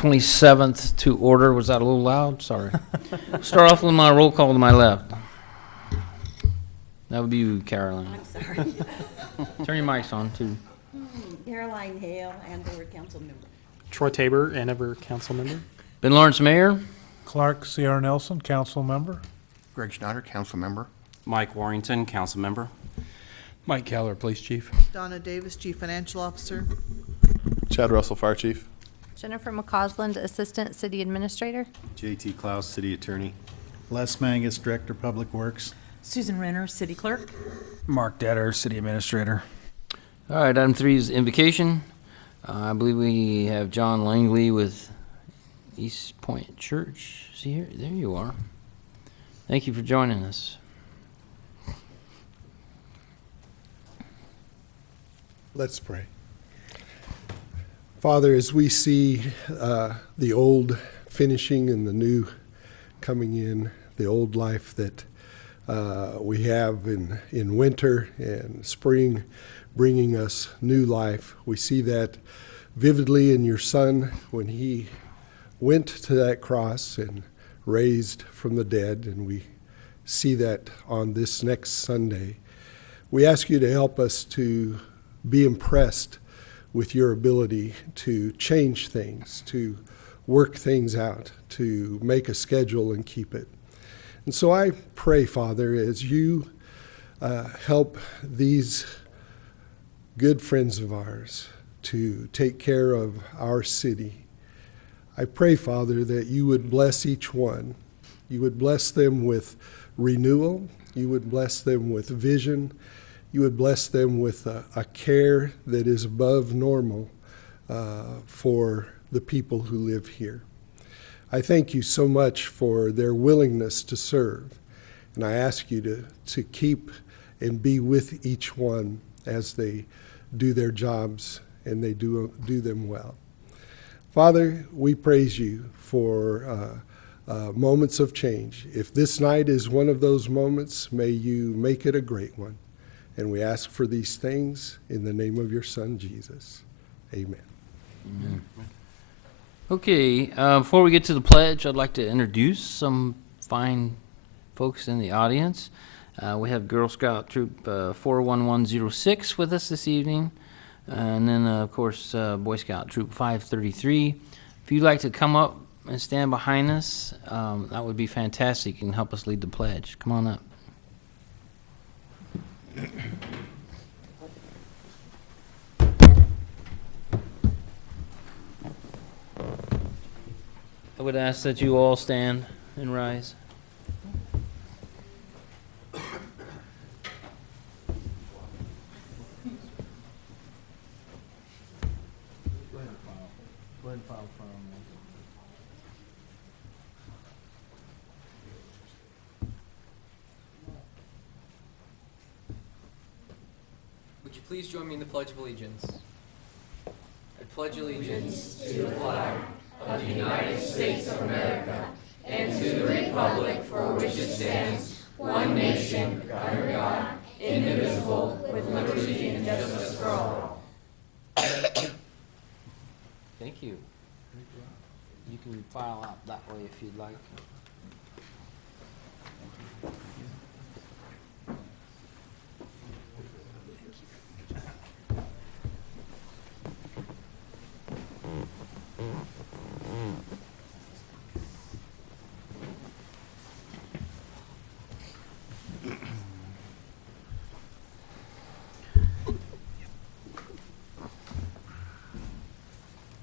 27th to order. Was that a little loud? Sorry. Start off with my roll call to my left. That would be you, Caroline. I'm sorry. Turn your mics on, too. Caroline Hale, Andover Council Member. Troy Tabor, Andover Council Member. Ben Lawrence, Mayor. Clark C.R. Nelson, council member. Greg Schneider, council member. Mike Warrington, council member. Mike Keller, Police Chief. Donna Davis, Chief Financial Officer. Chad Russell, Fire Chief. Jennifer McCausland, Assistant City Administrator. J.T. Klaus, City Attorney. Les Mangus, Director, Public Works. Susan Renner, City Clerk. Mark Detter, City Administrator. All right, item 3 is invocation. I believe we have John Langley with East Point Church. See here? There you are. Thank you for joining us. Let's pray. Father, as we see the old finishing and the new coming in, the old life that we have in winter and spring bringing us new life, we see that vividly in your Son when he went to that cross and raised from the dead, and we see that on this next Sunday. We ask you to help us to be impressed with your ability to change things, to work things out, to make a schedule and keep it. And so I pray, Father, as you help these good friends of ours to take care of our city, I pray, Father, that you would bless each one. You would bless them with renewal. You would bless them with vision. You would bless them with a care that is above normal for the people who live here. I thank you so much for their willingness to serve, and I ask you to keep and be with each one as they do their jobs and they do them well. Father, we praise you for moments of change. If this night is one of those moments, may you make it a great one. And we ask for these things in the name of your Son, Jesus. Amen. Amen. Okay, before we get to the pledge, I'd like to introduce some fine folks in the audience. We have Girl Scout Troop 41106 with us this evening. And then, of course, Boy Scout Troop 533. If you'd like to come up and stand behind us, that would be fantastic. You can help us lead the pledge. Come on up. I would ask that you all stand and rise. Would you please join me in the Pledge of Allegiance? I pledge allegiance to the flag of the United States of America and to the republic for which it stands, one nation, under God, indivisible, with liberty and justice for all. Thank you. You can file out that way if you'd like.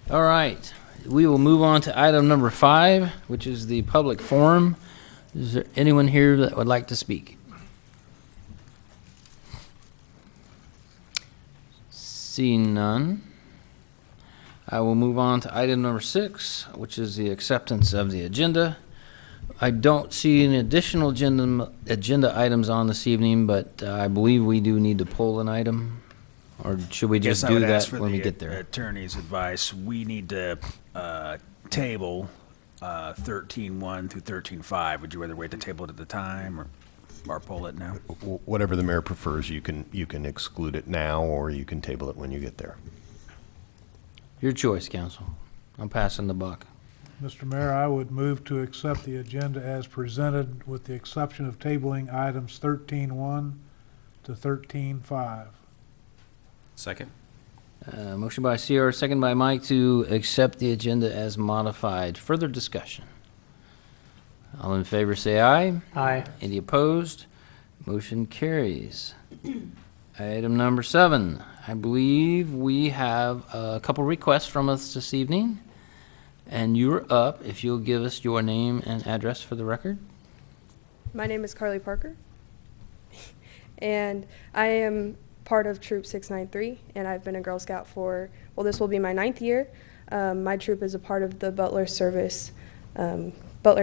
All right, we will move on to item number 5, which is the public forum. Is there anyone here that would like to speak? Seeing none, I will move on to item number 6, which is the acceptance of the agenda. I don't see any additional agenda items on this evening, but I believe we do need to pull an item. Or should we just do that when we get there? Attorney's advice. We need to table 13.1 through 13.5. Would you rather wait to table it at the time or pull it now? Whatever the mayor prefers. You can exclude it now, or you can table it when you get there. Your choice, council. I'm passing the buck. Mr. Mayor, I would move to accept the agenda as presented with the exception of tabling items 13.1 to 13.5. Second. Motion by CR, second by Mike to accept the agenda as modified. Further discussion? All in favor say aye. Aye. Any opposed? Motion carries. Item number 7. I believe we have a couple requests from us this evening. And you're up, if you'll give us your name and address for the record. My name is Carly Parker, and I am part of Troop 693, and I've been a Girl Scout for, well, this will be my 9th year. My troop is a part of the Butler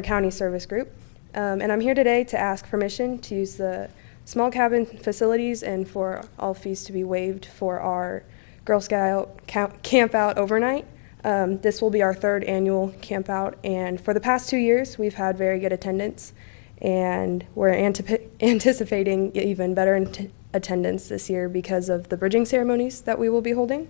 County Service Group, and I'm here today to ask permission to use the small cabin facilities and for all fees to be waived for our Girl Scout camp out overnight. This will be our 3rd annual camp out, and for the past 2 years, we've had very good attendance, and we're anticipating even better attendance this year because of the bridging ceremonies that we will be holding.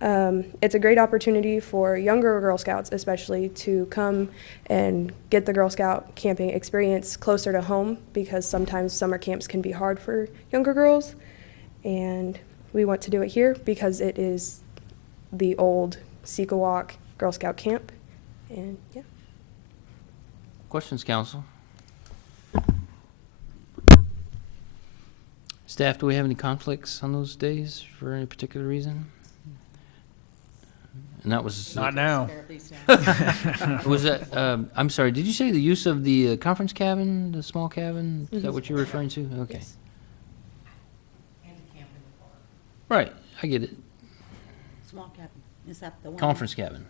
It's a great opportunity for younger Girl Scouts especially to come and get the Girl Scout camping experience closer to home because sometimes summer camps can be hard for younger girls, and we want to do it here because it is the old Seekawalk Girl Scout camp, and yeah. Questions, council? Staff, do we have any conflicts on those days for any particular reason? And that was... Not now. Was that, I'm sorry, did you say the use of the conference cabin, the small cabin? Is that what you're referring to? Okay. Yes. Right, I get it. Small cabin, is that the one? Conference cabin.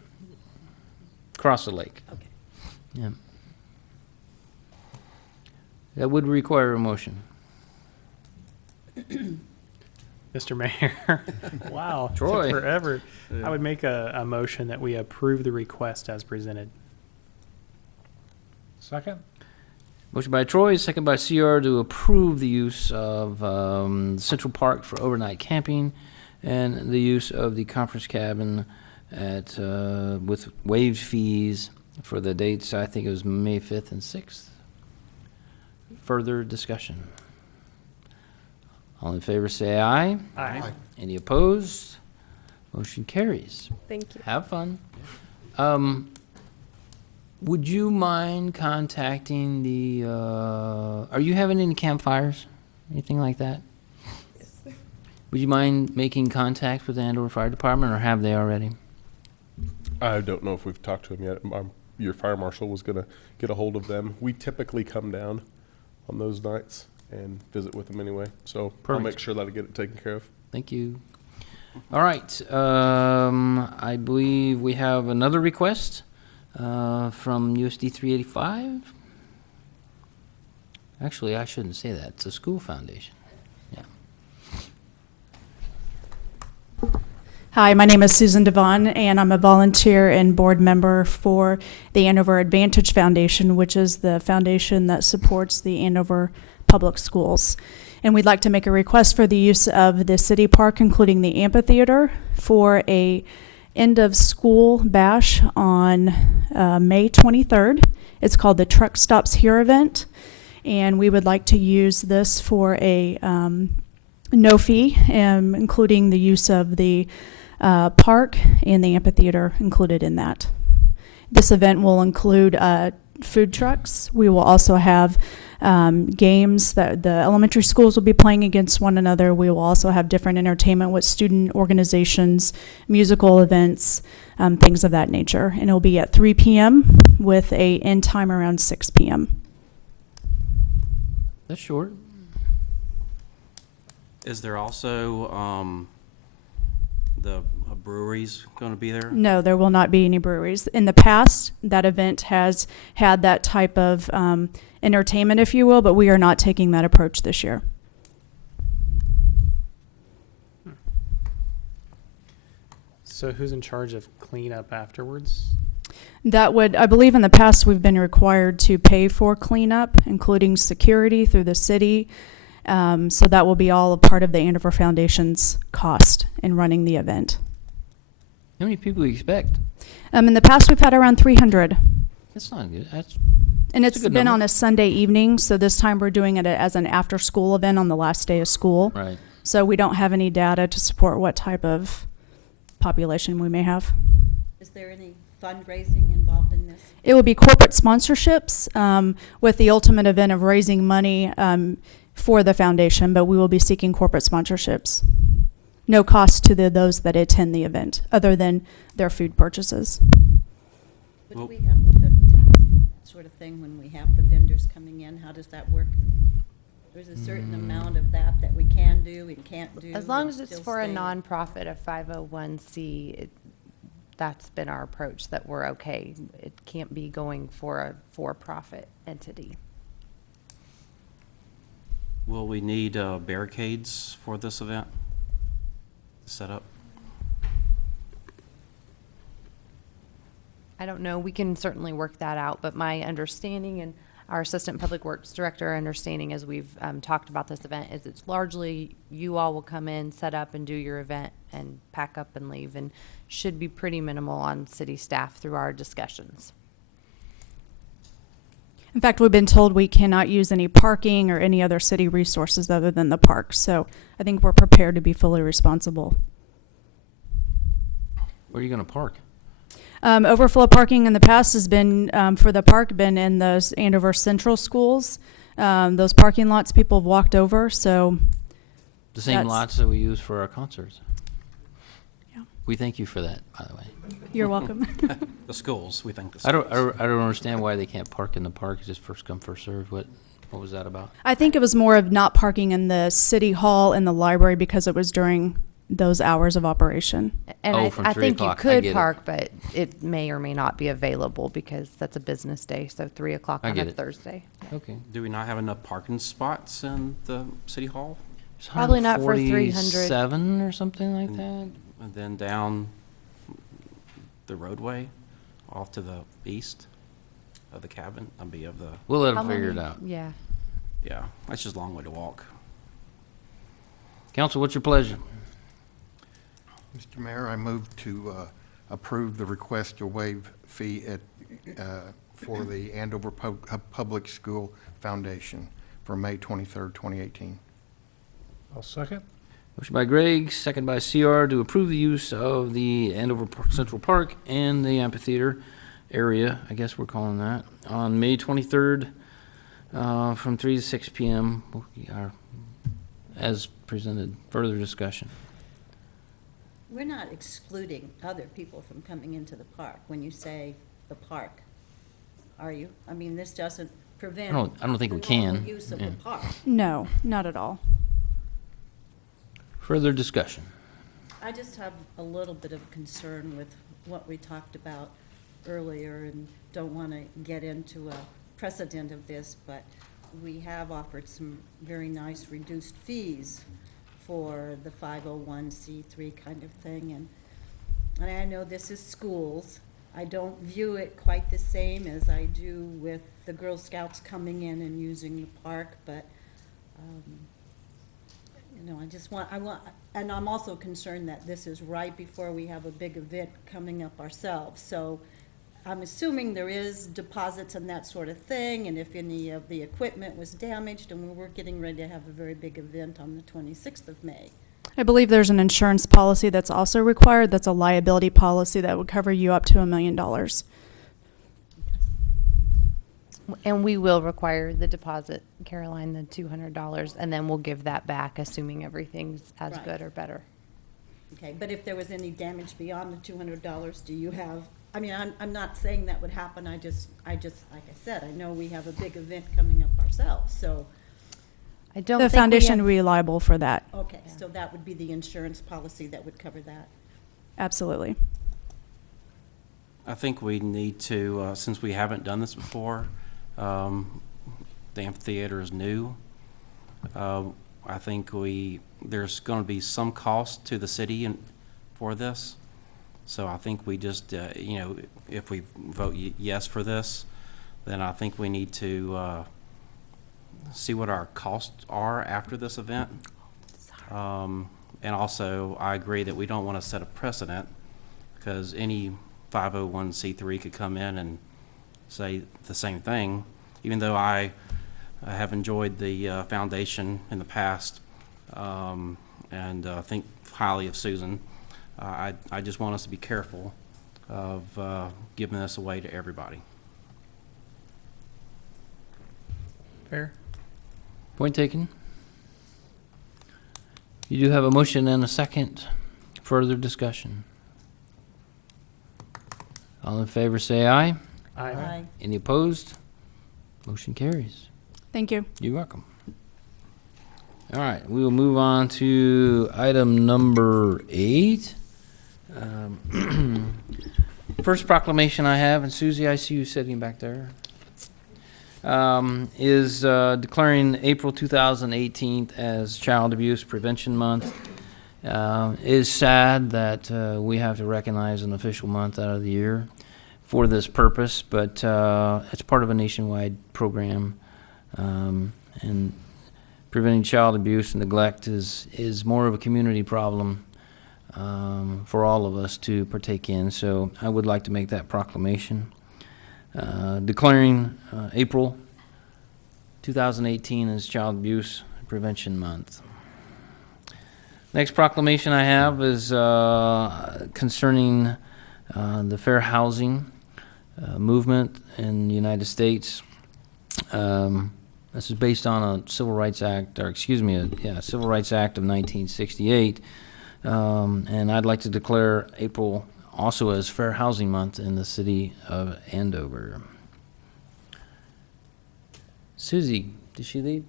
Across the lake. Okay. Yeah. That would require a motion. Mr. Mayor, wow, Troy. took forever. I would make a motion that we approve the request as presented. Second? Motion by Troy, second by CR to approve the use of Central Park for overnight camping and the use of the conference cabin at with waived fees for the dates. I think it was May 5th and 6th. Further discussion? All in favor say aye. Aye. Any opposed? Motion carries. Thank you. Have fun. Would you mind contacting the, are you having any campfires? Anything like that? Yes. Would you mind making contact with the Andover Fire Department, or have they already? I don't know if we've talked to him yet. Your fire marshal was gonna get a hold of them. We typically come down on those nights and visit with them anyway, so I'll Perfect. make sure that I get it taken care of. Thank you. All right, I believe we have another request from USD 385. Actually, I shouldn't say that. It's a school foundation. Yeah. Hi, my name is Susan Devon, and I'm a volunteer and board member for the Andover Advantage Foundation, which is the foundation that supports the Andover Public Schools. And we'd like to make a request for the use of the city park, including the amphitheater, for a end of school bash on May 23rd. It's called the Truck Stops Here event, and we would like to use this for a no fee, including the use of the park and the amphitheater included in that. This event will include food trucks. We will also have games that the elementary schools will be playing against one another. We will also have different entertainment with student organizations, musical events, things of that nature. And it'll be at 3 p.m. with a end time around 6 p.m. That's short. Is there also the breweries going to be there? No, there will not be any breweries. In the past, that event has had that type of entertainment, if you will, but we are not taking that approach this year. So who's in charge of cleanup afterwards? That would, I believe in the past, we've been required to pay for cleanup, including security through the city. So that will be all a part of the Andover Foundation's cost in running the event. How many people do you expect? In the past, we've had around 300. That's not good. And That's a it's good been number. on a Sunday evening, so this time we're doing it as an after-school event on the last day of school. Right. So we don't have any data to support what type of population we may have. Is there any fundraising involved in this? It would be corporate sponsorships with the ultimate event of raising money for the foundation, but we will be seeking corporate sponsorships. No cost to those that attend the event, other than their food purchases. What do we have with the taxing, that sort of thing, when we have the vendors coming in? How does that work? There's a certain amount of that we can do and can't do. As long and as it's still for a stay- nonprofit, a 501c, that's been our approach, that we're okay. It can't be going for a for-profit entity. Will we need barricades for this event set up? I don't know, we can certainly work that out, but my understanding and our Assistant Public Works Director understanding as we've talked about this event is it's largely you all will come in, set up and do your event and pack up and leave, and should be pretty minimal on city staff through our discussions. In fact, we've been told we cannot use any parking or any other city resources other than the park. So I think we're prepared to be fully responsible. Where are you going to park? Overflow parking in the past has been, for the park, been in those Andover Central schools. Those parking lots people have walked over, so. The same that's- lots that we use for our concerts. Yeah. We thank you for that, by the way. You're welcome. The schools, we think the I schools. don't understand why they can't park in the park. It's just first come, first served. What was that about? I think it was more of not parking in the city hall and the library because it was during those hours of operation. And Oh, from I 3 think you o'clock. I could get it. park, but it may or may not be available because that's a business day, so 3 o'clock I on get a it. Thursday. Okay. Do we not have enough parking spots in the city hall? It's Probably not for 300. 147 or something like that. And then down the roadway off to the east of the cabin, of the, We'll let How them figure it many- out. Yeah. yeah, that's just a long way to walk. Council, what's your pleasure? Mr. Mayor, I move to approve the request to waive fee for the Andover Public School Foundation for May 23rd, 2018. I'll second. Motion by Greg, second by CR to approve the use of the Andover Central Park and the amphitheater area, I guess we're calling that, on May 23rd from 3 to 6 p.m. As presented. Further discussion. We're not excluding other people from coming into the park when you say the park, are you? I mean, this doesn't prevent. I don't think we the normal can. use of Yeah. the park. No, not at all. Further discussion. I just have a little bit of concern with what we talked about earlier and don't want to get into a precedent of this, but we have offered some very nice reduced fees for the 501c3 kind of thing. And I know this is schools. I don't view it quite the same as I do with the Girl Scouts coming in and using the park, but you know, and I'm also concerned that this is right before we have a big event coming up ourselves. So I'm assuming there is deposits and that sort of thing, and if any of the equipment was damaged, and we're getting ready to have a very big event on the 26th of May. I believe there's an insurance policy that's also required. That's a liability policy that would cover you up to $1 million. And we will require the deposit, Caroline, the $200, and then we'll give that back, assuming everything's as Right. good or better. Okay, but if there was any damage beyond the $200, do you have, I mean, I'm not saying that would happen, I just, like I said, I know we have a big event coming up ourselves, so, I don't The think we foundation have- would be liable for that. okay, so that would be the insurance policy that would cover that. Absolutely. I think we need to, since we haven't done this before, the amphitheater is new. I think there's going to be some cost to the city for this. So I think we just, you know, if we vote yes for this, then I think we need to see what our costs are after this event. And also, I agree that we don't want to set a precedent, because any 501c3 could come in and say the same thing, even though I have enjoyed the foundation in the past and think highly of Susan. I just want us to be careful of giving this away to everybody. Fair. Point taken. You do have a motion and a second. Further discussion. All in favor say aye. Aye. Any opposed? Motion carries. Thank you. You're welcome. All right, we will move on to item number 8. First proclamation I have, and Susie, I see you sitting back there, is declaring April 2018 as Child Abuse Prevention Month. It is sad that we have to recognize an official month out of the year for this purpose, but it's part of a nationwide program, and preventing child abuse and neglect is more of a community problem for all of us to partake in. So I would like to make that proclamation, declaring April 2018 as Child Abuse Prevention Month. Next proclamation I have is concerning the fair housing movement in the United States. This is based on a Civil Rights Act, or excuse me, Civil Rights Act of 1968. And I'd like to declare April also as Fair Housing Month in the city of Andover. Susie, did she leave?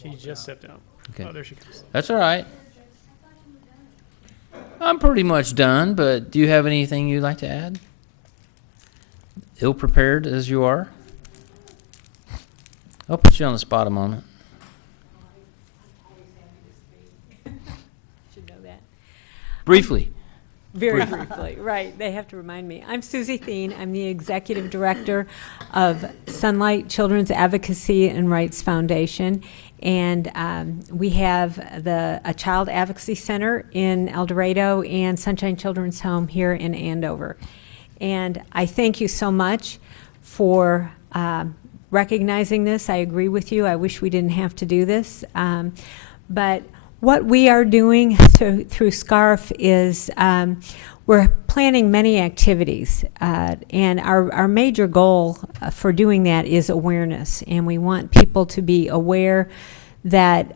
She just stepped out. Okay. Oh, there she comes. That's all right. I'm pretty much done, but do you have anything you'd like to add? Ill-prepared as you are? I'll put you on the spot a moment. Should know that. Briefly. Very briefly, right. They have to remind me. I'm Susie Thien. I'm the Executive Director of Sunlight Children's Advocacy and Rights Foundation. And we have a Child Advocacy Center in El Dorado and Sunshine Children's Home here in Andover. And I thank you so much for recognizing this. I agree with you. I wish we didn't have to do this. But what we are doing through SCARF is we're planning many activities. And our major goal for doing that is awareness. And we want people to be aware that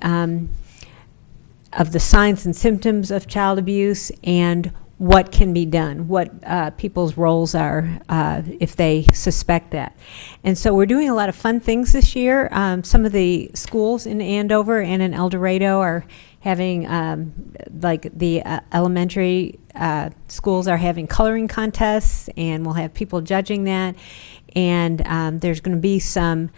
of the signs and symptoms of child abuse and what can be done, what people's roles are if they suspect that. And so we're doing a lot of fun things this year. Some of the schools in Andover and in El Dorado are having, like the elementary schools are having coloring contests, and we'll have people judging that. And there's going to be some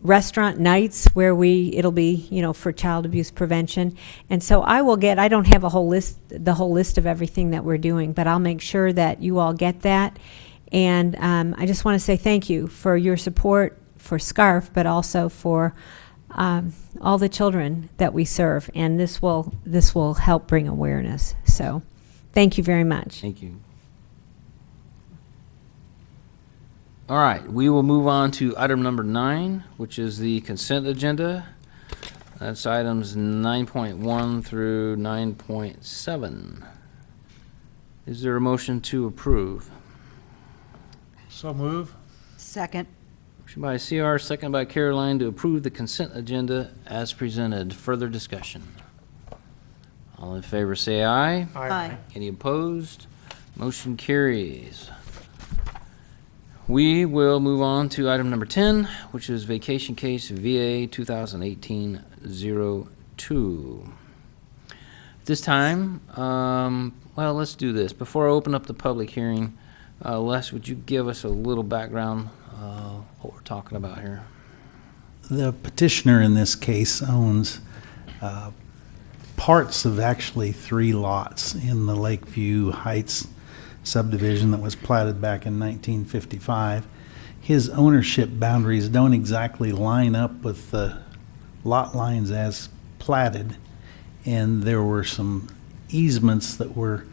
restaurant nights where it'll be, for child abuse prevention. And so I don't have the whole list of everything that we're doing, but I'll make sure that you all get that. And I just want to say thank you for your support for SCARF, but also for all the children that we serve. And this will help bring awareness. So thank you very much. Thank you. All right, we will move on to item number 9, which is the consent agenda. That's items 9.1 through 9.7. Is there a motion to approve? So move. Second. Motion by CR, second by Caroline to approve the consent agenda as presented. Further discussion? All in favor say aye. Aye. Any opposed? Motion carries. We will move on to item number 10, which is vacation case VA 2018-02. This time, well, let's do this. Before I open up the public hearing, Les, would you give us a little background what we're talking about here? The petitioner in this case owns parts of actually 3 lots in the Lakeview Heights subdivision that was platted back in 1955. His ownership boundaries don't exactly line up with the lot lines as platted, and there were some easements that were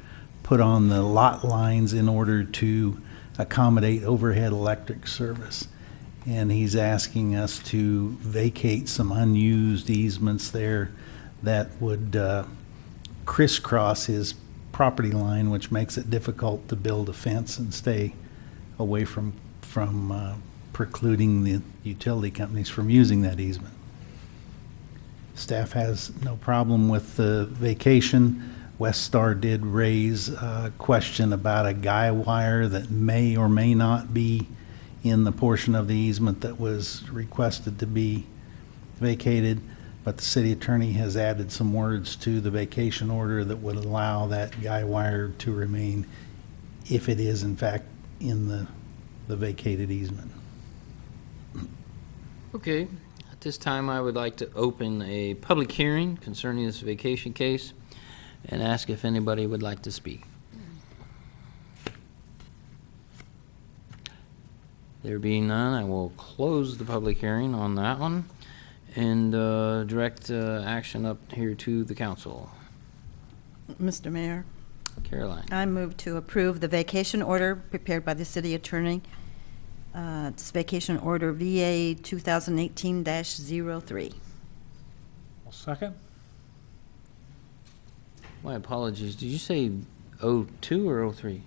put on the lot lines in order to accommodate overhead electric service. And he's asking us to vacate some unused easements there that would crisscross his property line, which makes it difficult to build a fence and stay away from precluding the utility companies from using that easement. Staff has no problem with the vacation. Westar did raise a question about a guy wire that may or may not be in the portion of the easement that was requested to be vacated, but the city attorney has added some words to the vacation order that would allow that guy wire to remain if it is in fact in the vacated easement. Okay, at this time, I would like to open a public hearing concerning this vacation case and ask if anybody would like to speak. There being none, I will close the public hearing on that one and direct action up here to the council. Mr. Mayor, Caroline. I move to approve the vacation order prepared by the city attorney. It's vacation order VA 2018-03. I'll second. My apologies. Did you say 02 or 03?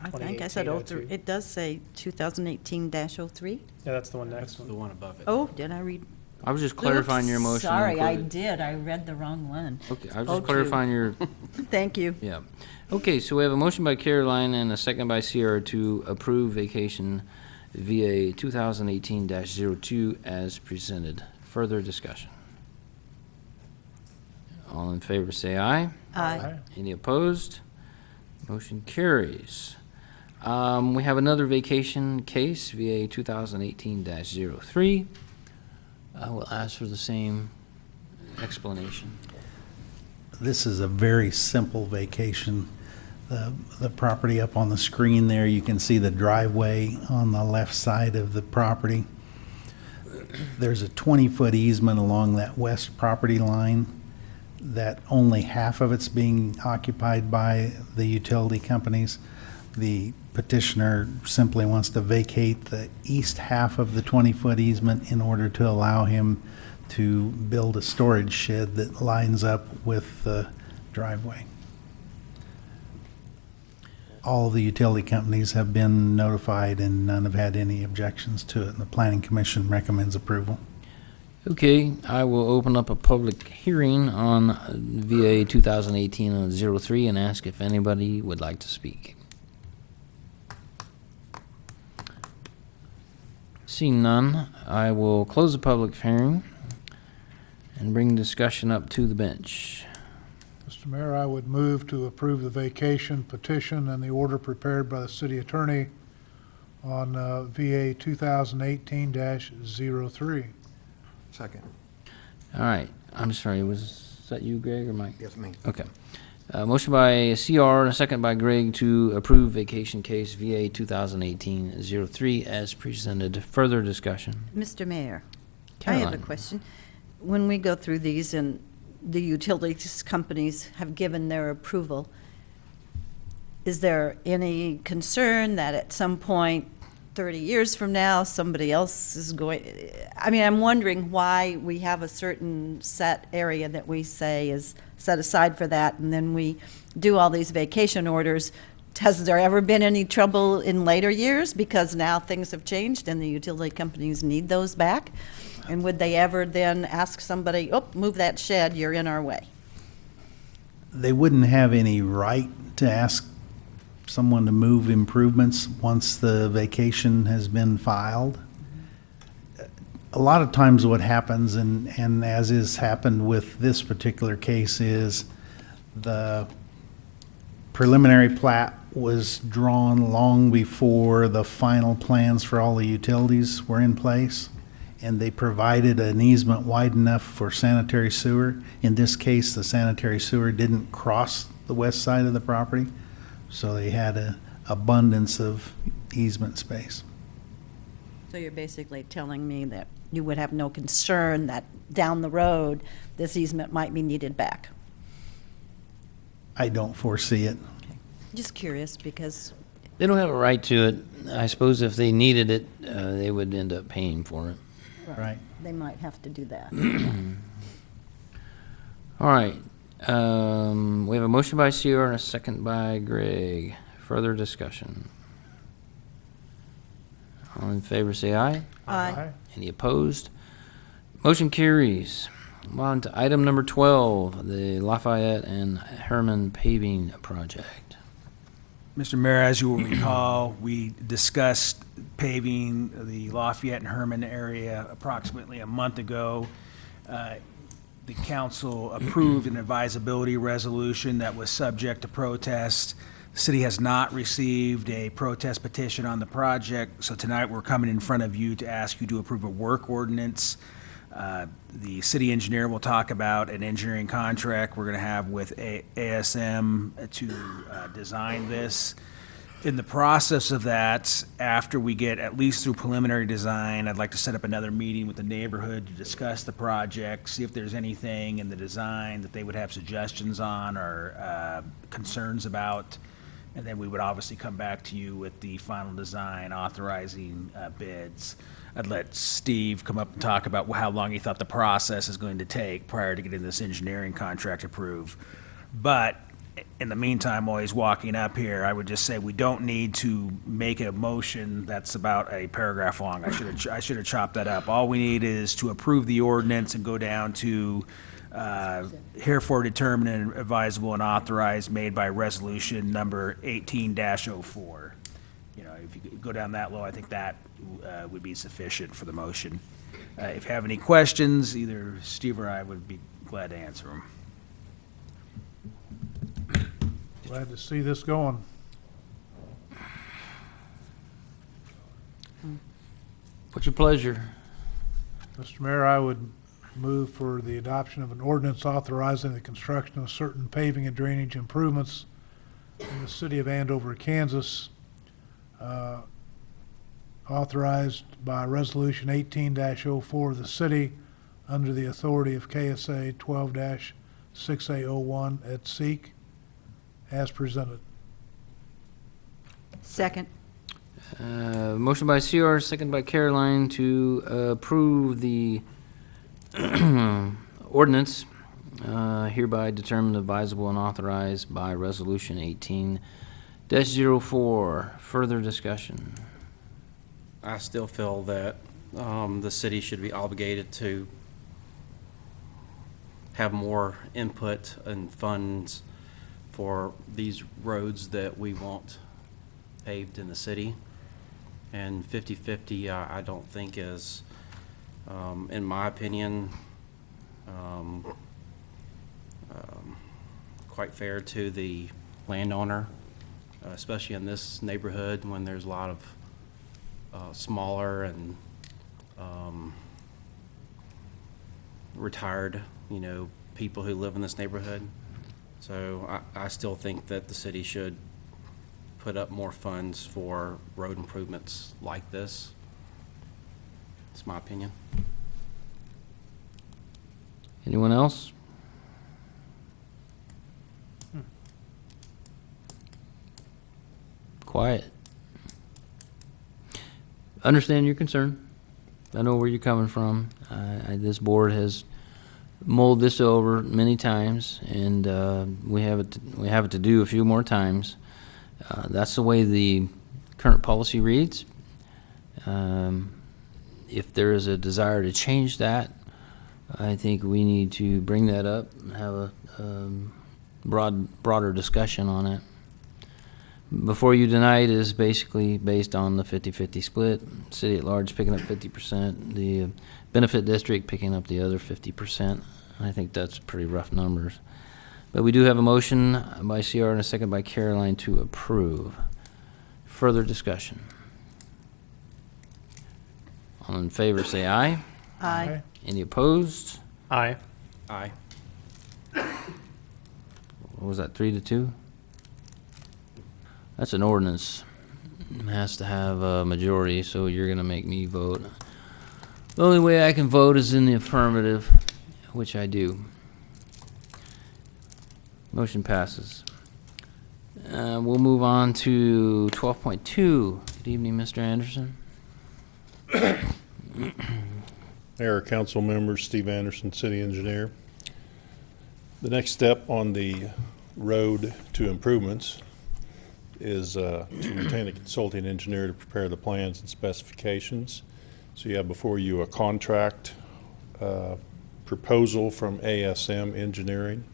I think I said 03. It does say 2018-03. Yeah, that's the one next. The one above it. Oh, did I read? I was just clarifying your motion. Sorry, I did. I read the wrong one. Okay, I was just 02. clarifying your. Thank you. Yeah. Okay, so we have a motion by Caroline and a second by Sierra to approve vacation VA 2018-02 as presented. Further discussion. All in favor say aye. Aye. Any opposed? Motion carries. We have another vacation case, VA 2018-03. I will ask for the same explanation. This is a very simple vacation. The property up on the screen there, you can see the driveway on the left side of the property. There's a 20-foot easement along that west property line that only half of it's being occupied by the utility companies. The petitioner simply wants to vacate the east half of the 20-foot easement in order to allow him to build a storage shed that lines up with the driveway. All the utility companies have been notified and none have had any objections to it, and the Planning Commission recommends approval. Okay, I will open up a public hearing on VA 2018-03 and ask if anybody would like to speak. Seeing none, I will close the public hearing and bring discussion up to the bench. Mr. Mayor, I would move to approve the vacation petition and the order prepared by the city attorney on VA 2018-03. Second. All right, I'm sorry, was that you, Greg, or Mike? Yes, me. Okay. Motion by CR and a second by Greg to approve vacation case VA 2018-03 as presented. Further discussion. Mr. Mayor, I Caroline. have a question. When we go through these and the utilities companies have given their approval, is there any concern that at some point, 30 years from now, somebody else is going, I mean, I'm wondering why we have a certain set area that we say is set aside for that, and then we do all these vacation orders. Has there ever been any trouble in later years because now things have changed and the utility companies need those back? And would they ever then ask somebody, oh, move that shed, you're in our way? They wouldn't have any right to ask someone to move improvements once the vacation has been filed. A lot of times what happens, and as is happened with this particular case, is the preliminary plat was drawn long before the final plans for all the utilities were in place, and they provided an easement wide enough for sanitary sewer. In this case, the sanitary sewer didn't cross the west side of the property, so they had an abundance of easement space. So you're basically telling me that you would have no concern that down the road, this easement might be needed back? I don't foresee it. Just curious, because They don't have a right to it. I suppose if they needed it, they would end up paying for it. Right. they might have to do that. All right. We have a motion by Sierra and a second by Greg. Further discussion. All in favor, say aye. Aye. Any opposed? Motion carries. On to item number 12, the Lafayette and Herman paving project. Mr. Mayor, as you will recall, we discussed paving the Lafayette and Herman area approximately a month ago. The council approved an advisability resolution that was subject to protest. The city has not received a protest petition on the project, so tonight we're coming in front of you to ask you to approve a work ordinance. The city engineer will talk about an engineering contract we're going to have with ASM to design this. In the process of that, after we get at least through preliminary design, I'd like to set up another meeting with the neighborhood to discuss the project, see if there's anything in the design that they would have suggestions on or concerns about. And then we would obviously come back to you with the final design authorizing bids. I'd let Steve come up and talk about how long he thought the process is going to take prior to getting this engineering contract approved. But in the meantime, while he's walking up here, I would just say we don't need to make a motion that's about a paragraph long. I should have chopped that up. All we need is to approve the ordinance and go down to herefore determined and advisable and authorized made by resolution number 18-04. You know, if you go down that low, I think that would be sufficient for the motion. If you have any questions, either Steve or I would be glad to answer them. Glad to see this going. What's your pleasure? Mr. Mayor, I would move for the adoption of an ordinance authorizing the construction of certain paving and drainage improvements in the city of Andover, Kansas, authorized by Resolution 18-04 of the city under the authority of KSA 12-6801 et seq. As presented. Second. Motion by CR, second by Caroline to approve the ordinance hereby determined advisable and authorized by Resolution 18-04. Further discussion. I still feel that the city should be obligated to have more input and funds for these roads that we want paved in the city. And 50-50, I don't think is, in my opinion, quite fair to the landowner, especially in this neighborhood when there's a lot of smaller and retired, people who live in this neighborhood. So I still think that the city should put up more funds for road improvements like this. It's my opinion. Anyone else? Quiet. Understand your concern. I know where you're coming from. This board has mulled this over many times, and we have it to do a few more times. That's the way the current policy reads. If there is a desire to change that, I think we need to bring that up and have a broader discussion on it. Before you tonight is basically based on the 50-50 split, city at large picking up 50%, the benefit district picking up the other 50%. I think that's pretty rough numbers. But we do have a motion by CR and a second by Caroline to approve. Further discussion. All in favor say aye. Aye. Any opposed? Aye. Aye. What was that, 3-2? That's an ordinance. It has to have a majority, so you're going to make me vote. The only way I can vote is in the affirmative, which I do. Motion passes. We'll move on to 12.2. Good evening, Mr. Anderson. Mayor, council members, Steve Anderson, city engineer. The next step on the road to improvements is to retain a consulting engineer to prepare the plans and specifications. So you have before you a contract proposal from ASM Engineering.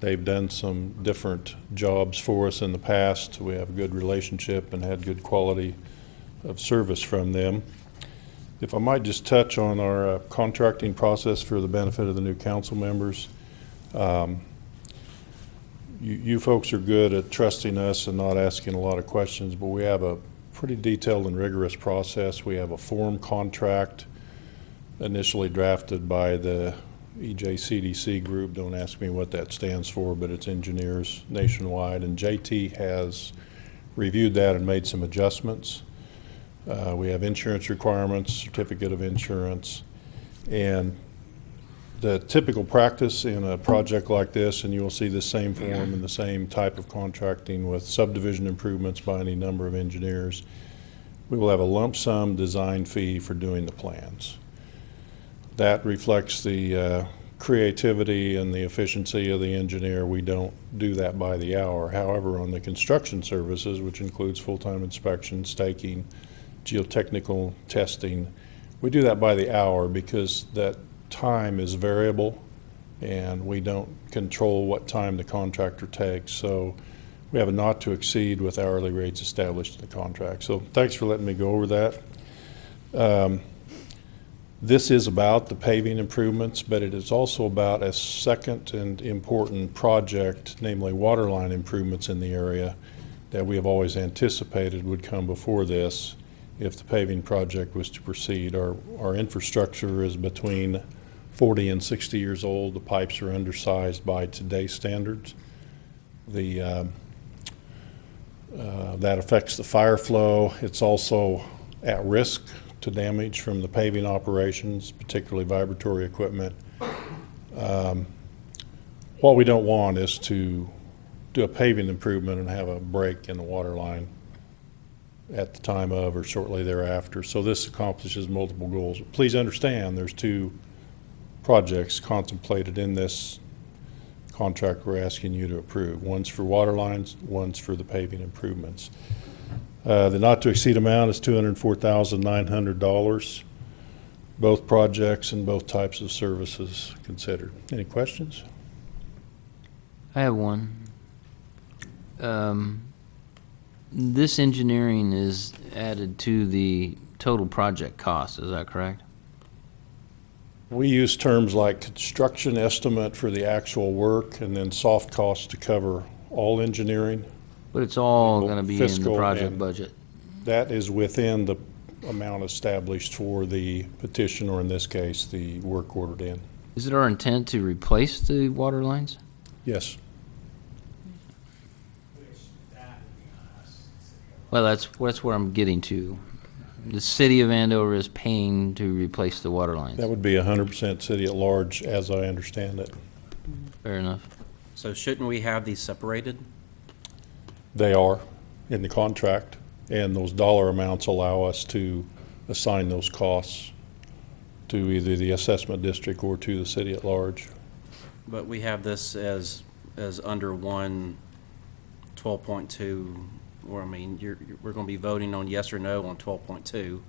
They've done some different jobs for us in the past. We have a good relationship and had good quality of service from them. If I might just touch on our contracting process for the benefit of the new council members. You folks are good at trusting us and not asking a lot of questions, but we have a pretty detailed and rigorous process. We have a form contract initially drafted by the EJCDC group. Don't ask me what that stands for, but it's Engineers Nationwide. And JT has reviewed that and made some adjustments. We have insurance requirements, certificate of insurance, and the typical practice in a project like this, and you will see the same form and the same type of contracting with subdivision improvements by any number of engineers. We will have a lump sum design fee for doing the plans. That reflects the creativity and the efficiency of the engineer. We don't do that by the hour. However, on the construction services, which includes full-time inspection, staking, geotechnical testing, we do that by the hour because that time is variable and we don't control what time the contractor takes. So we have a not to exceed with hourly rates established in the contract. So thanks for letting me go over that. This is about the paving improvements, but it is also about a second and important project, namely waterline improvements in the area that we have always anticipated would come before this if the paving project was to proceed. Our infrastructure is between 40 and 60 years old. The pipes are undersized by today's standards. That affects the fire flow. It's also at risk to damage from the paving operations, particularly vibratory equipment. What we don't want is to do a paving improvement and have a break in the water line at the time of or shortly thereafter. So this accomplishes multiple goals. Please understand there's two projects contemplated in this contract we're asking you to approve. One's for water lines, one's for the paving improvements. The not to exceed amount is $204,900. Both projects and both types of services considered. Any questions? I have one. This engineering is added to the total project cost, is that correct? We use terms like construction estimate for the actual work and then soft costs to cover all engineering. But it's all going to be in the Fiscal project and budget. That is within the amount established for the petition, or in this case, the work ordered in. Is it our intent to replace the water lines? Yes. Well, that's where I'm getting to. The city of Andover is paying to replace the water lines. That would be 100% city at large, as I understand it. Fair enough. So shouldn't we have these separated? They are in the contract, and those dollar amounts allow us to assign those costs to either the assessment district or to the city at large. But we have this as under one 12.2, or I mean, we're going to be voting on yes or no on 12.2,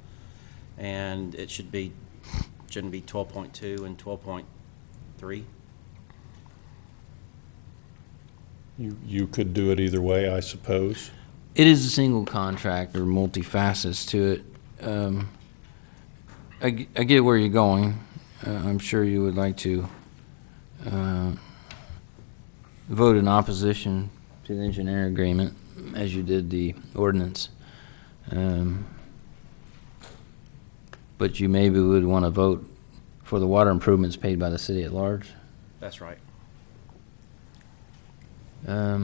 and it shouldn't be 12.2 and 12.3. You could do it either way, I suppose. It is a single contract. There are multi-facets to it. I get where you're going. I'm sure you would like to vote in opposition to the engineering agreement, as you did the ordinance. But you maybe would want to vote for the water improvements paid by the city at large. That's right. I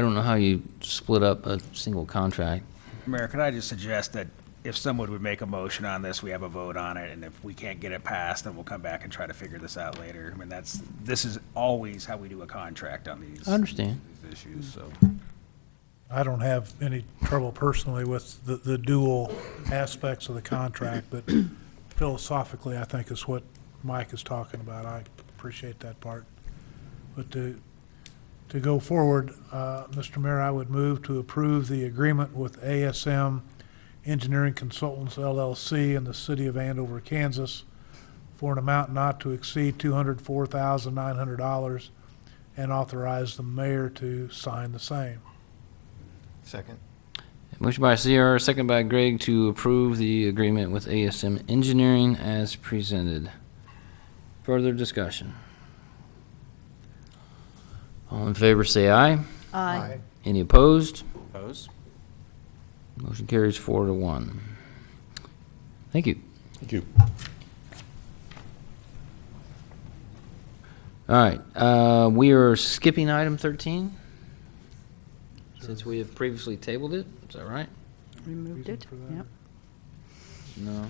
don't know how you split up a single contract. Mayor, could I just suggest that if someone would make a motion on this, we have a vote on it, and if we can't get it passed, then we'll come back and try to figure this out later. I mean, this is always how we do a contract on these. I understand. These issues, so. I don't have any trouble personally with the dual aspects of the contract, but philosophically, I think is what Mike is talking about. I appreciate that part. But to go forward, Mr. Mayor, I would move to approve the agreement with ASM Engineering Consultants LLC in the city of Andover, Kansas, for an amount not to exceed $204,900, and authorize the mayor to sign the same. Second. Motion by CR, second by Greg to approve the agreement with ASM Engineering as presented. Further discussion? All in favor say aye. Aye. Any opposed? Opposed? Motion carries 4-1. Thank you. Thank you. All right, we are skipping item 13, since we have previously tabled it. Is that right? Removed it, yep. No.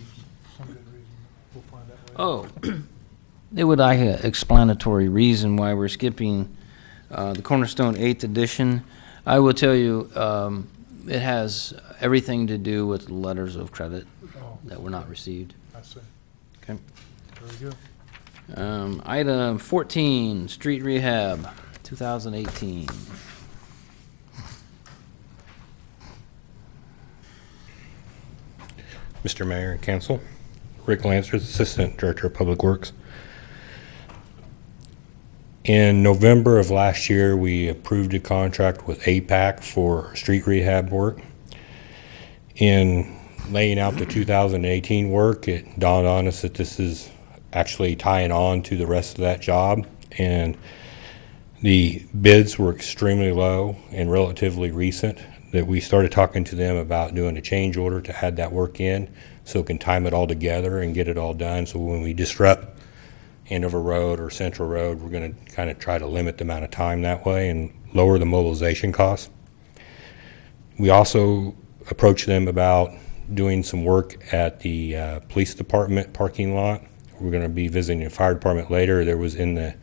Some good reason. We'll find out later. Oh, it would like an explanatory reason why we're skipping the Cornerstone 8th edition. I will tell you, it has everything to do with letters of credit that were not received. I see. Okay. Very good. Item 14, street rehab, 2018. Mr. Mayor and Council, Rick Lancers, Assistant Director of Public Works. In November of last year, we approved a contract with APAC for street rehab work. In laying out the 2018 work, it dawned on us that this is actually tying on to the rest of that job, and the bids were extremely low and relatively recent, that we started talking to them about doing a change order to add that work in so we can time it all together and get it all done. So when we disrupt Andover Road or Central Road, we're going to kind of try to limit the amount of time that way and lower the mobilization costs. We also approached them about doing some work at the police department parking lot. We're going to be visiting the fire department later. There was in the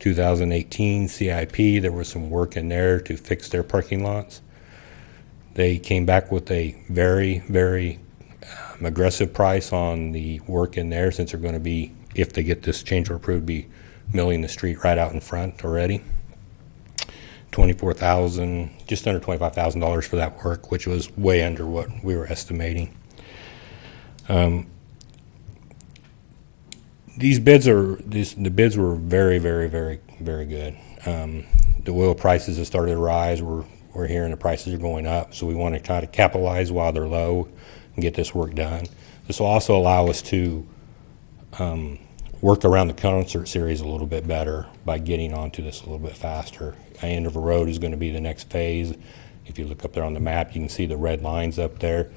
2018 CIP, there was some work in there to fix their parking lots. They came back with a very, very aggressive price on the work in there, since they're going to be, if they get this change order approved, be milling the street right out in front already. $24,000, just under $25,000 for that work, which was way under what we were estimating. The bids were very, very, very, very good. The oil prices have started to rise. We're hearing the prices are going up, so we want to try to capitalize while they're low and get this work done. This will also allow us to work around the concert series a little bit better by getting onto this a little bit faster. Andover Road is going to be the next phase. If you look up there on the map, you can see the red lines up there.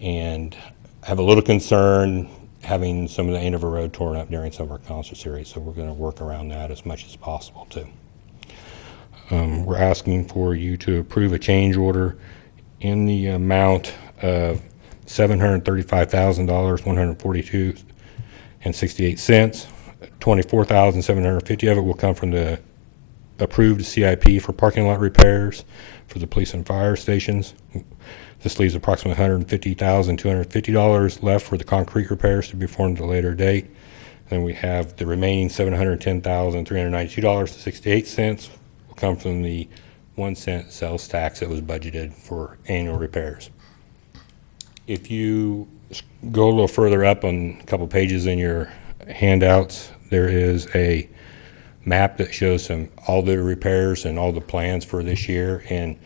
And I have a little concern having some of the Andover Road torn up during some of our concert series, so we're going to work around that as much as possible too. We're asking for you to approve a change order in the amount of $735,000, $142.68. $24,750 of it will come from the approved CIP for parking lot repairs for the police and fire stations. This leaves approximately $150,250 left for the concrete repairs to be performed at a later date. Then we have the remaining $710,392.68 will come from the 1 cent sales tax that was budgeted for annual repairs. If you go a little further up on a couple pages in your handouts, there is a map that shows all the repairs and all the plans for this year, and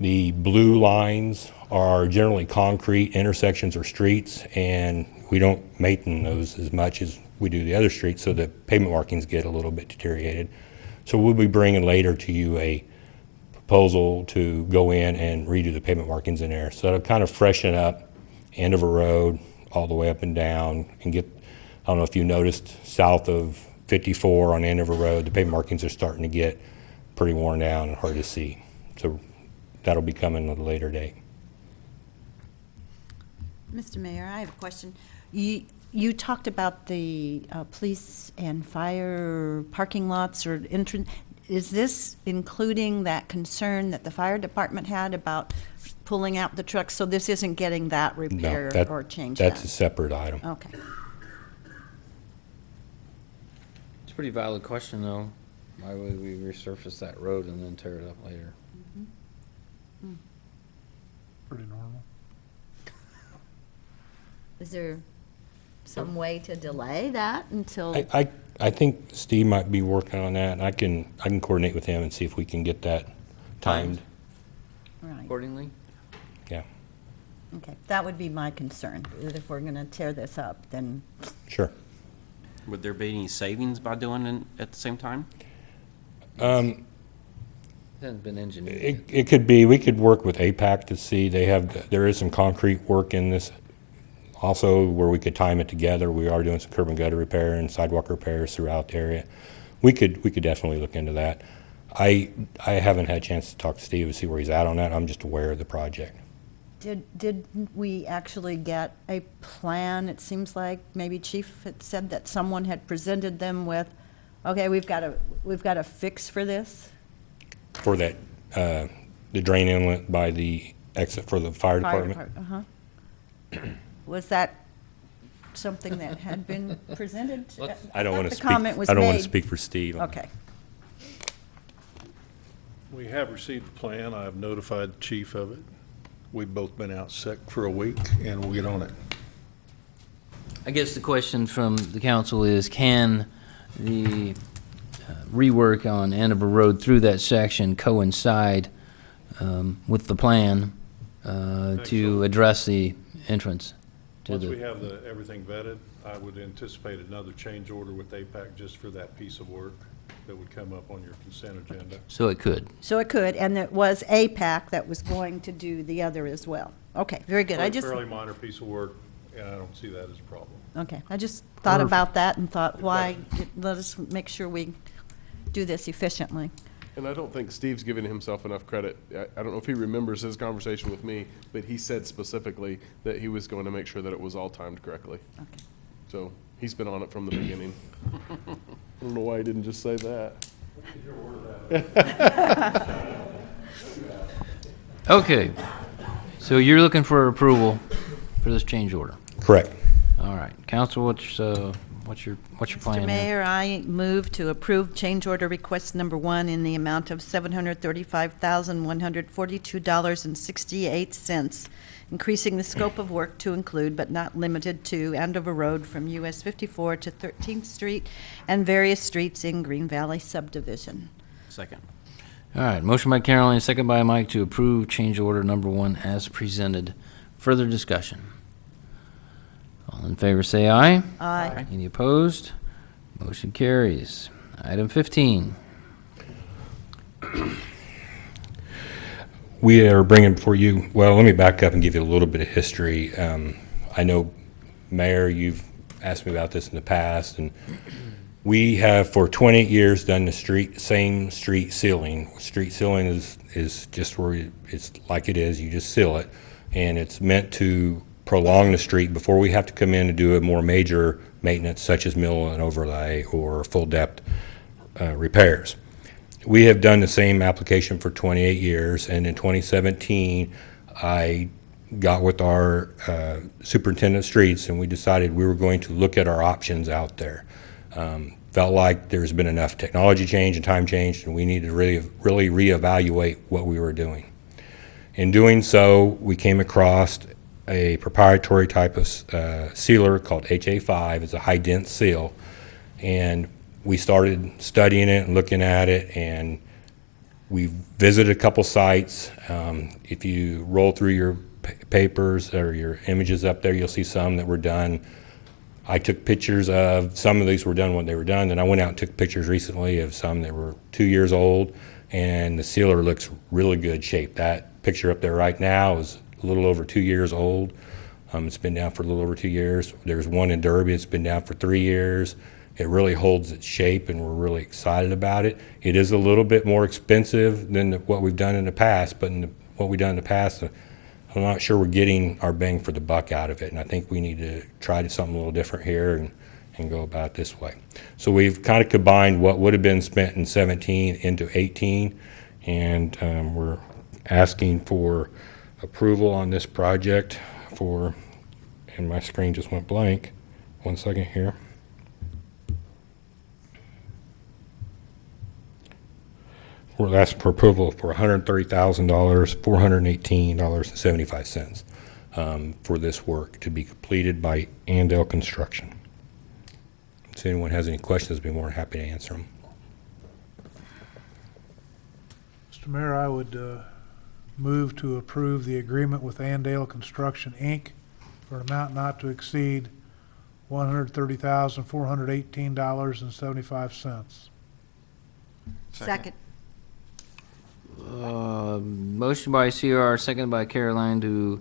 the blue lines are generally concrete intersections or streets, and we don't maintain those as much as we do the other streets, so the pavement markings get a little bit deteriorated. So we'll be bringing later to you a proposal to go in and redo the pavement markings in there. So that'll kind of freshen up Andover Road all the way up and down, and get, I don't know if you noticed, south of 54 on Andover Road, the pavement markings are starting to get pretty worn down and hard to see. So that'll be coming at a later date. Mr. Mayor, I have a question. You talked about the police and fire parking lots or entrance. Is this including that concern that the fire department had about pulling out the trucks? So this isn't getting that repaired or changed? That's a separate item. Okay. It's a pretty valid question, though. Why would we resurface that road and then tear it up later? Pretty normal. Is there some way to delay that until? I think Steve might be working on that, and I can coordinate with him and see if we can get that timed. Right. Accordingly? Yeah. Okay, that would be my concern, that if we're gonna tear this up, then. Sure. Would there be any savings by doing it at the same time? Hasn't been engineered. It could be, we could work with APAC to see, there is some concrete work in this also where we could time it together. We are doing some curb and gutter repair and sidewalk repairs throughout the area. We could definitely look into that. I haven't had a chance to talk to Steve and see where he's at on that. I'm just aware of the project. Did we actually get a plan? It seems like maybe Chief had said that someone had presented them with, okay, we've got a fix for this? For that, the drain inlet by the exit for the fire department. Uh-huh. Was that something that had been presented? I don't want to The speak, comment was I don't want to made. speak for Steve. Okay. We have received the plan. I have notified the chief of it. We've both been out sick for a week, and we'll get on it. I guess the question from the council is, can the rework on Andover Road through that section coincide with the plan to address the entrance to Once the... we have everything vetted, I would anticipate another change order with APAC just for that piece of work that would come up on your consent agenda. So it could. So it could, and it was APAC that was going to do the other as well. Okay, very good. I just, Fairly minor piece of work, and I don't see that as a problem. okay, I just thought about that and thought, why, let us make sure we do this efficiently. And I don't think Steve's giving himself enough credit. I don't know if he remembers his conversation with me, but he said specifically that he was going to make sure that it was all timed correctly. Okay. So he's been on it from the beginning. I don't know why he didn't just say that. Okay, so you're looking for approval for this change order? Correct. All right, council, what's your plan Mr. here? Mayor, I move to approve change order request number 1 in the amount of $735,142.68, increasing the scope of work to include, but not limited to, Andover Road from US 54 to 13th Street and various streets in Green Valley subdivision. Second. All right, motion by Caroline, second by Mike to approve change order number 1 as presented. Further discussion? All in favor say aye. Aye. Any opposed? Motion carries. Item 15. We are bringing before you, well, let me back up and give you a little bit of history. I know, Mayor, you've asked me about this in the past, and we have for 28 years done the same street sealing. Street sealing is just where it's like it is, you just seal it, and it's meant to prolong the street before we have to come in and do a more major maintenance such as mill and overlay or full depth repairs. We have done the same application for 28 years, and in 2017 I got with our superintendent of streets and we decided we were going to look at our options out there. Felt like there's been enough technology change and time change, and we needed to really reevaluate what we were doing. In doing so, we came across a proprietary type of sealer called HA5. It's a high dense seal, and we started studying it and looking at it, and we visited a couple sites. If you roll through your papers or your images up there, you'll see some that were done. I took pictures of some of these were done when they were done, and I went out and took pictures recently of some that were 2 years old, and the sealer looks really good shape. That picture up there right now is a little over 2 years old. It's been down for a little over 2 years. There's one in Derby, it's been down for 3 years. It really holds its shape, and we're really excited about it. It is a little bit more expensive than what we've done in the past, but what we've done in the past, I'm not sure we're getting our bang for the buck out of it, and I think we need to try something a little different here and go about it this way. So we've kind of combined what would have been spent in 17 into 18, and we're asking for approval on this project for, and my screen just went blank. 1 second here. We're asking for approval for $130,000, $418.75 for this work to be completed by Andale Construction. If anyone has any questions, I'd be more than happy to answer them. Mr. Mayor, I would move to approve the agreement with Andale Construction, Inc. for an amount not to exceed $130,418.75. Second. Motion by CR, seconded by Caroline to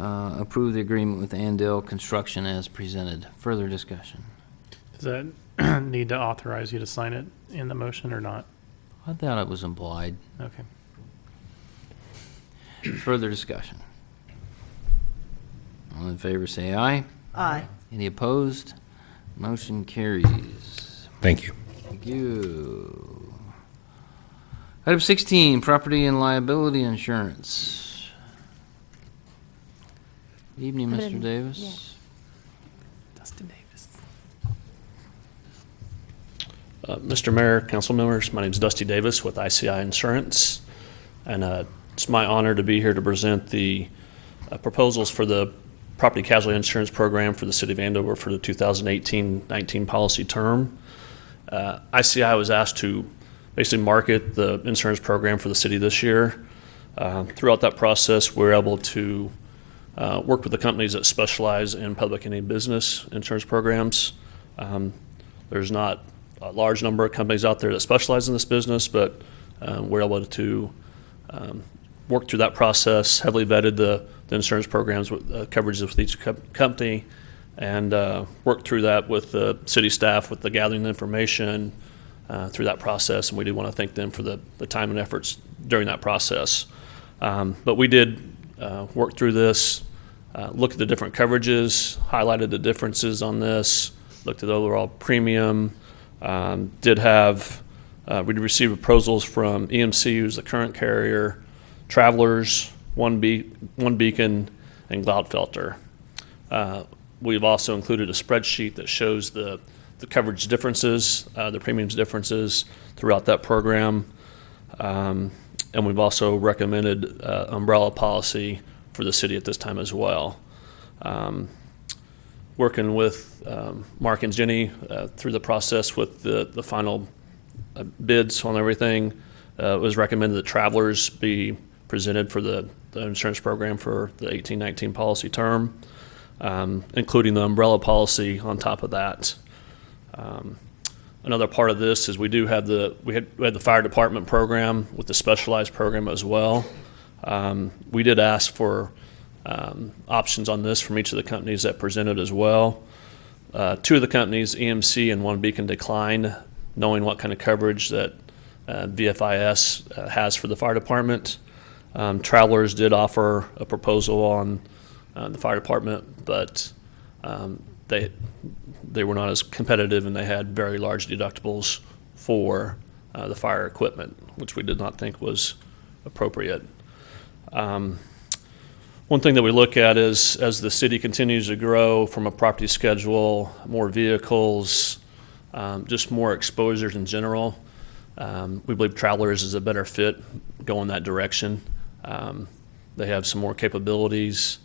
approve the agreement with Andale Construction as presented. Further discussion. Does that need to authorize you to sign it in the motion or not? I thought it was implied. Okay. Further discussion. All in favor say aye. Aye. Any opposed? Motion carries. Thank you. Thank you. Item 16, property and liability insurance. Evening, Come Mr. in. Davis. Dustin Davis. Mr. Mayor, council members, my name is Dusty Davis with ICI Insurance, and it's my honor to be here to present the proposals for the property casualty insurance program for the city of Andover for the 2018-19 policy term. ICI was asked to basically market the insurance program for the city this year. Throughout that process, we're able to work with the companies that specialize in public and business insurance programs. There's not a large number of companies out there that specialize in this business, but we're able to work through that process, heavily vetted the insurance programs with coverages with each company, and worked through that with the city staff, with the gathering information through that process, and we do want to thank them for the time and efforts during that process. But we did work through this, look at the different coverages, highlighted the differences on this, looked at the overall premium, we received proposals from EMC, who's the current carrier, Travelers, One Beacon, and Gladfelter. We've also included a spreadsheet that shows the coverage differences, the premiums differences throughout that program. And we've also recommended umbrella policy for the city at this time as well. Working with Mark and Jenny through the process with the final bids on everything, it was recommended that Travelers be presented for the insurance program for the 18-19 policy term, including the umbrella policy on top of that. Another part of this is we had the fire department program with the specialized program as well. We did ask for options on this from each of the companies that presented as well. Two of the companies, EMC and One Beacon, declined, knowing what kind of coverage that VFIS has for the fire department. Travelers did offer a proposal on the fire department, but they were not as competitive, and they had very large deductibles for the fire equipment, which we did not think was appropriate. One thing that we look at is as the city continues to grow from a property schedule, more vehicles, just more exposures in general, we believe Travelers is a better fit going that direction. They have some more capabilities.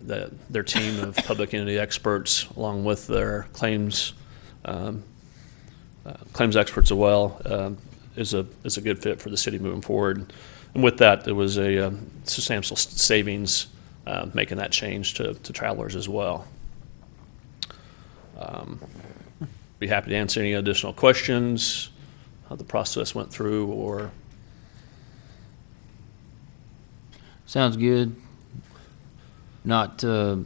Their team of public entity experts, along with their claims experts as well, is a good fit for the city moving forward. And with that, there was a substantial savings making that change to Travelers as well. Be happy to answer any additional questions, how the process went through, or. Sounds good. We're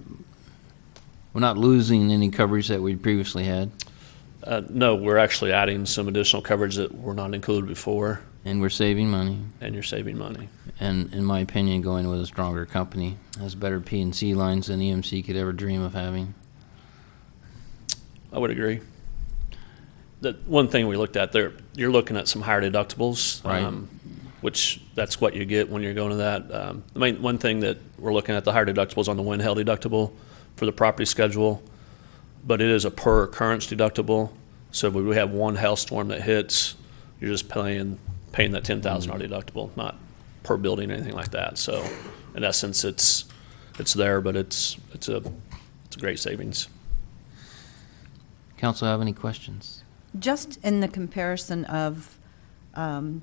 not losing any coverage that we previously had. No, we're actually adding some additional coverage that were not included before. And we're saving money. And you're saving money. and in my opinion, going with a stronger company. Has better P&C lines than EMC could ever dream of having. I would agree. The one thing we looked at there, you're looking at some higher deductibles, Right. Which that's what you get when you're going to that. The main one thing that we're looking at, the higher deductibles on the wind hail deductible for the property schedule, but it is a per occurrence deductible. So if we have one hailstorm that hits, you're just paying that $10,000 deductible, not per building or anything like that. So in essence, it's there, but it's a great savings. Council have any questions? Just in the comparison of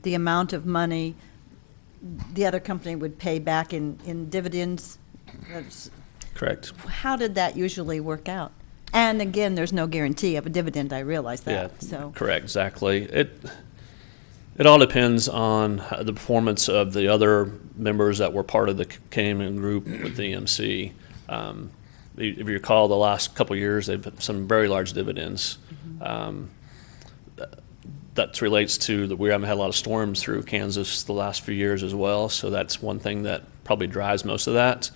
the amount of money the other company would pay back in dividends, Correct. how did that usually work out? And again, there's no guarantee of a dividend, I realize Yeah, that, so. correct, exactly. It all depends on the performance of the other members that were part of the Cayman group with the EMC. If you recall, the last couple of years, they've had some very large dividends. That relates to that we haven't had a lot of storms through Kansas the last few years as well, so that's one thing that probably drives most of that.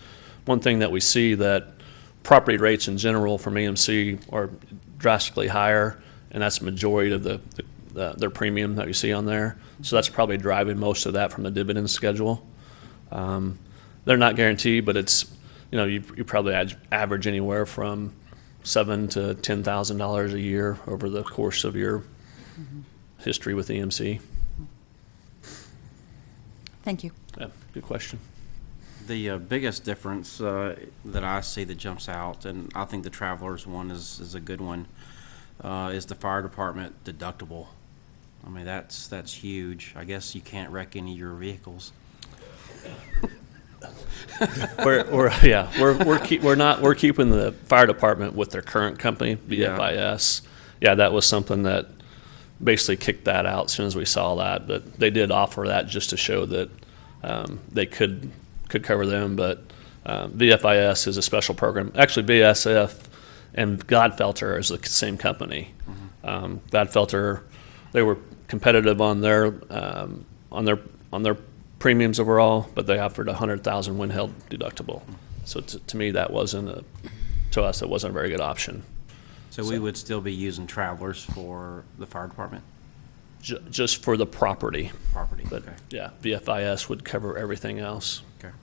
One thing that we see that property rates in general from EMC are drastically higher, and that's the majority of their premium that you see on there. So that's probably driving most of that from the dividend schedule. They're not guaranteed, but it's, you probably average anywhere from $7,000 to $10,000 a year over the course of your history with EMC. Thank you. Yeah, good question. The biggest difference that I see that jumps out, and I think the Travelers one is a good one, is the fire department deductible. I mean, that's huge. I guess you can't wreck any of your vehicles. We're keeping the fire department with their current company, BFIS. Yeah, that was something that basically kicked that out as soon as we saw that, but they did offer that just to show that they could cover them, but BFIS is a special program. Actually, BSF and Gladfelter is the same company. Gladfelter, they were competitive on their premiums overall, but they offered $100,000 wind hail deductible. So to me, that wasn't to us, it wasn't a very good option. So we would still be using Travelers for the fire department? Just for the property. Property, But okay. yeah, BFIS would cover everything else. Okay.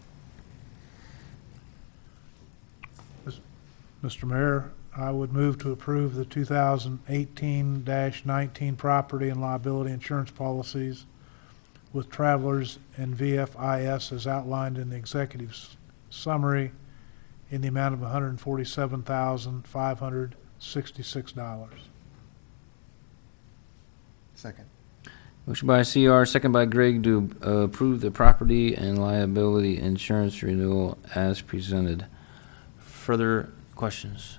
Mr. Mayor, I would move to approve the 2018-19 property and liability insurance policies with Travelers and VFIS as outlined in the executive summary in the amount of $147,566. Second. Motion by CR, second by Greg to approve the property and liability insurance renewal as presented. Further questions?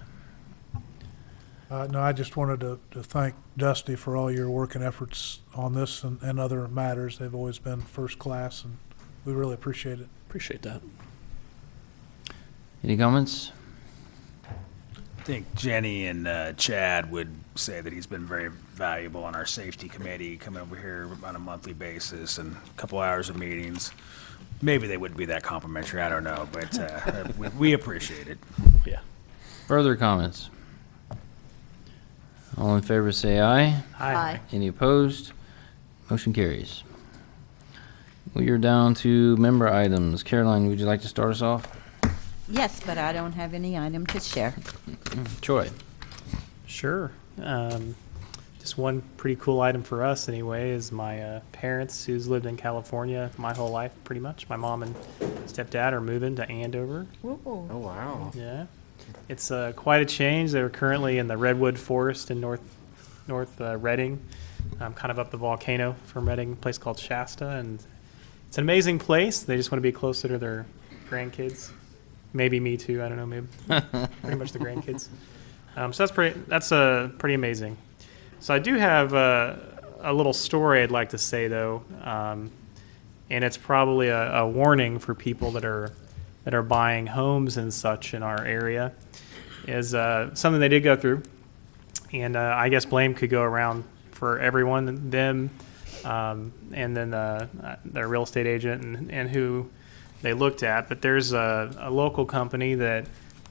No, I just wanted to thank Dusty for all your work and efforts on this and other matters. They've always been first class, and we really appreciate it. Appreciate that. Any comments? I think Jenny and Chad would say that he's been very valuable on our safety committee, coming over here on a monthly basis and a couple hours of meetings. Maybe they wouldn't be that complimentary, I don't know, but we appreciate it. Yeah. Further comments? All in favor say aye. Aye. Any opposed? Motion carries. We are down to member items. Caroline, would you like to start us off? Yes, but I don't have any item to share. Troy. Sure. Just one pretty cool item for us anyway is my parents, who's lived in California my whole life pretty much. My mom and stepdad are moving to Andover. Oh, wow. Yeah. It's quite a change. They're currently in the Redwood Forest in North Reading, kind of up the volcano from Reading, a place called Shasta. And it's an amazing place. They just want to be closer to their grandkids. Maybe me too. I don't know. Maybe pretty much the grandkids. So that's pretty amazing. So I do have a little story I'd like to say though, and it's probably a warning for people that are buying homes and such in our area. Is something they did go through, and I guess blame could go around for everyone. Them, and then their real estate agent and who they looked at. But there's a local company that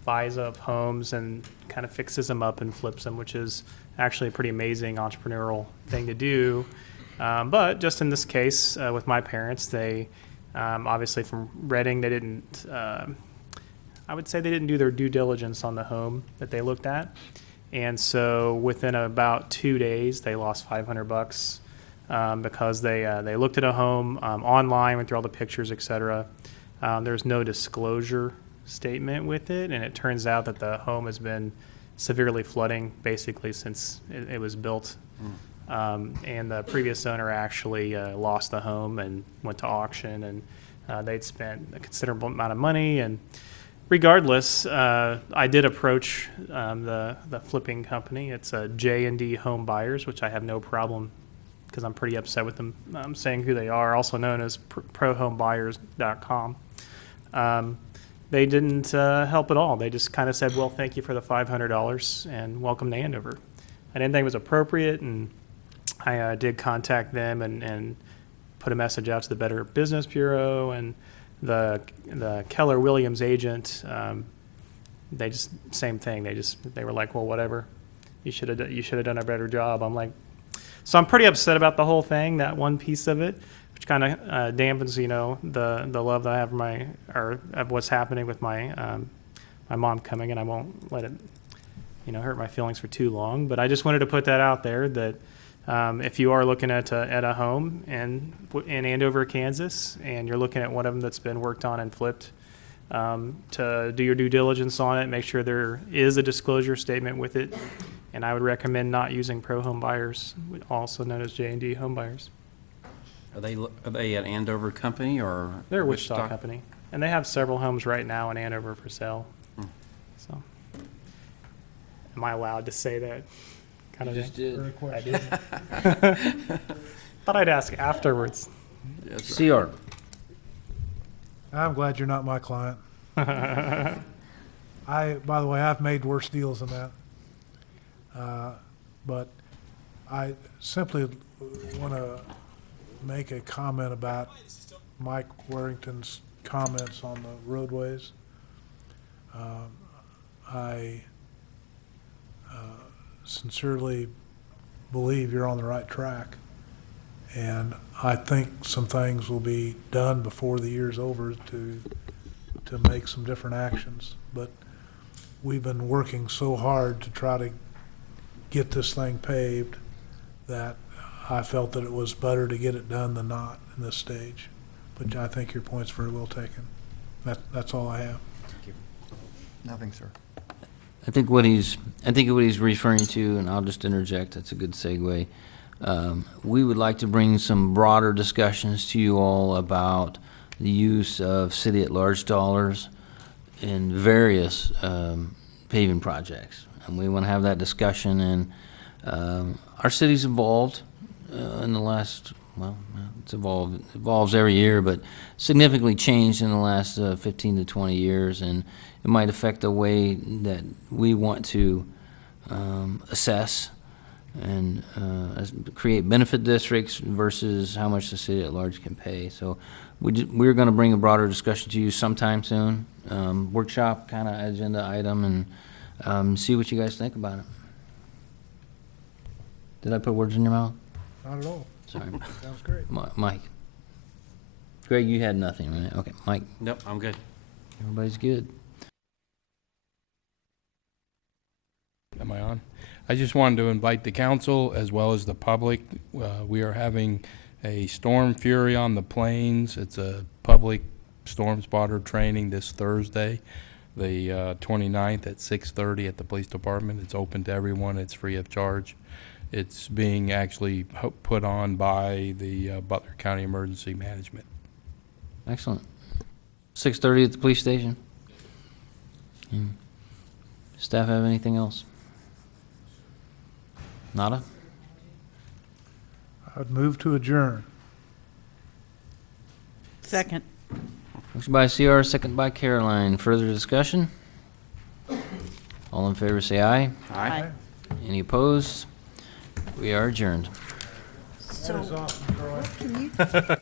buys up homes and kind of fixes them up and flips them, which is actually a pretty amazing entrepreneurial thing to do. But just in this case, with my parents, they obviously from Reading, they didn't, I would say they didn't do their due diligence on the home that they looked at. And so within about 2 days, they lost $500 because they looked at a home online, went through all the pictures, et cetera. There's no disclosure statement with it, and it turns out that the home has been severely flooding basically since it was built. And the previous owner actually lost the home and went to auction, and they'd spent a considerable amount of money. And regardless, I did approach the flipping company. It's J&D Home Buyers, which I have no problem because I'm pretty upset with them saying who they are, also known as prohomebuyers.com. They didn't help at all. They just kind of said, well, thank you for the $500 and welcome to Andover. I didn't think it was appropriate, and I did contact them and put a message out to the Better Business Bureau and the Keller Williams agent. They just, same thing. They were like, well, whatever. You should have done a better job. I'm like, so I'm pretty upset about the whole thing, that one piece of it, which kind of dampens, the love that I have for of what's happening with my mom coming, and I won't let it, hurt my feelings for too long. But I just wanted to put that out there that if you are looking at a home in Andover, Kansas, and you're looking at one of them that's been worked on and flipped, to do your due diligence on it, make sure there is a disclosure statement with it. And I would recommend not using Pro Home Buyers, also known as J&D Home Buyers. Are they an Andover company or? They're a Wichita company, and they have several homes right now in Andover for sale. So, am I allowed to say that? Kind of just did. I did. Thought I'd ask afterwards. CR. I'm glad you're not my client. By the way, I've made worse deals than that. But I simply want to make a comment about Mike Warrington's comments on the roadways. I sincerely believe you're on the right track, and I think some things will be done before the year's over to make some different actions. But we've been working so hard to try to get this thing paved that I felt that it was better to get it done than not in this stage. But I think your point's very well taken. That's all I have. Thank you. Nothing, sir. I think what he's referring to, and I'll just interject, that's a good segue. We would like to bring some broader discussions to you all about the use of city at large dollars in various paving projects. And we want to have that discussion, and our city's evolved in the last, it evolves every year, but significantly changed in the last 15 to 20 years, and it might affect the way that we want to assess and create benefit districts versus how much the city at large can pay. So we're going to bring a broader discussion to you sometime soon, workshop kind of agenda item, and see what you guys think about it. Did I put words in your mouth? Not at all. Sorry. Sounds great. Mike. Greg, you had nothing, right? Okay, Mike. Nope, I'm good. Everybody's good. Am I on? I just wanted to invite the council as well as the public. We are having a Storm Fury on the Plains. It's a public storm spotter training this Thursday, the 29th at 6:30 at the police department. It's open to everyone. It's free of charge. It's being actually put on by the Butler County Emergency Management. Excellent. 6:30 at the police station. Staff have anything else? Nada? I'd move to adjourn. Second. Motion by CR, second by Caroline. Further discussion? All in favor say aye. Aye. Any opposed? We are adjourned. That is awesome, Troy. Can you